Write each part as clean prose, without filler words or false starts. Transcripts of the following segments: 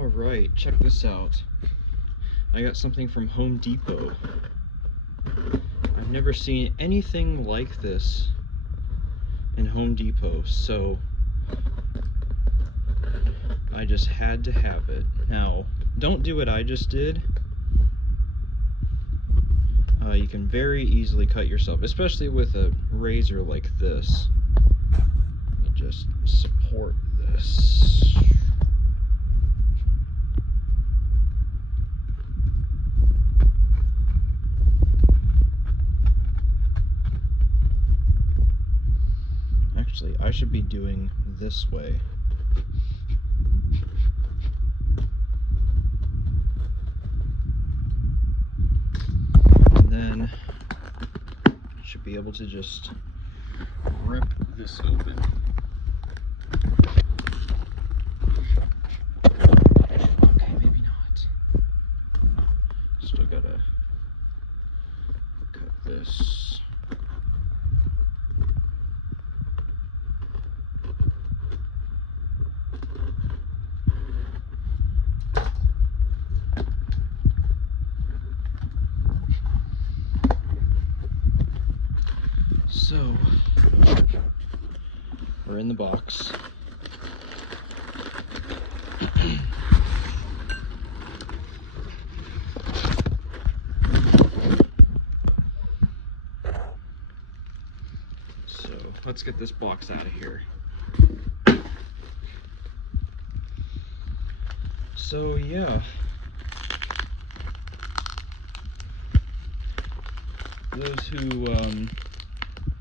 Alright, check this out. I got something from Home Depot. I've never seen anything like this in Home Depot, so I just had to have it. Now, don't do what I just did. You can very easily cut yourself, especially with a razor like this. Let me just support this. Actually, I should be doing this way. And then I should be able to just rip this open. Okay, maybe not. Still gotta cut this. So, we're in the box. So, let's get this box out of here. So, yeah. Those who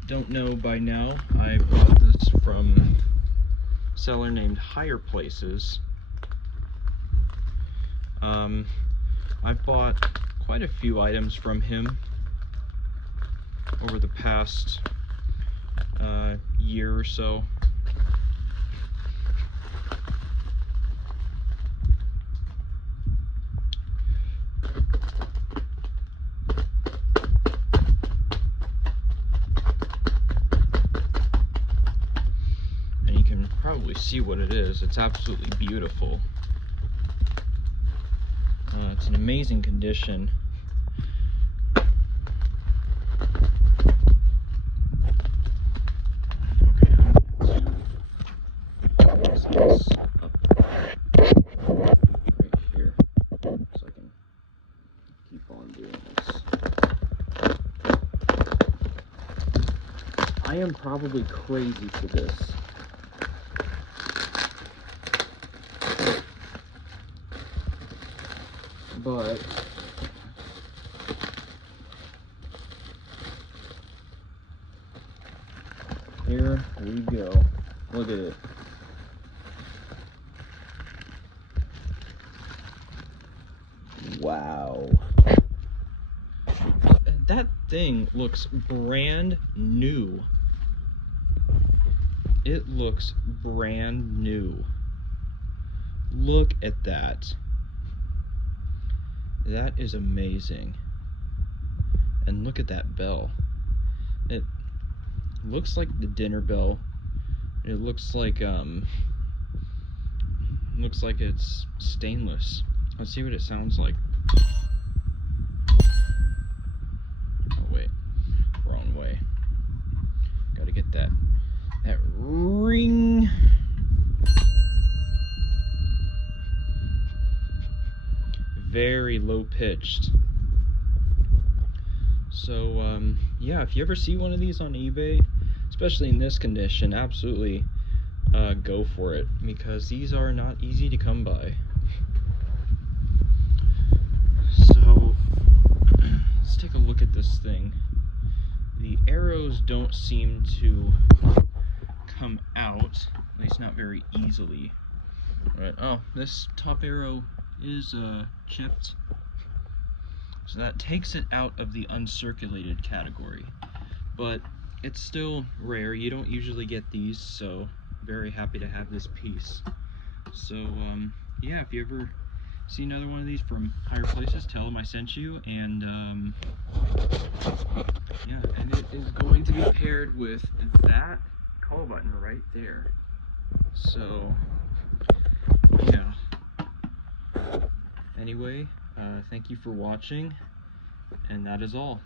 don't know by now, I bought this from a seller named Higher Places. I've bought quite a few items from him over the past year or so. Probably see what it is. It's absolutely beautiful. It's in amazing condition. Okay, let's get this up right here so I can keep on doing this. I am probably crazy for this. But here we go. Look at it. Wow. That thing looks brand new. It looks brand new. Look at that. That is amazing. And look at that bell. It looks like the dinner bell. It looks like it's stainless. Let's see what it sounds like. Oh wait, wrong way. Gotta get that ring. Very low pitched. So yeah, if you ever see one of these on eBay, especially in this condition, absolutely go for it, because these are not easy to come by. So let's take a look at this thing. The arrows don't seem to come out, at least not very easily. Right. Oh, this top arrow is chipped, so that takes it out of the uncirculated category, but it's still rare. You don't usually get these, so very happy to have this piece. So yeah, if you ever see another one of these from Higher Places, tell them I sent you. And yeah, and it is going to be paired with that call button right there. So yeah, Anyway, thank you for watching, and that is all.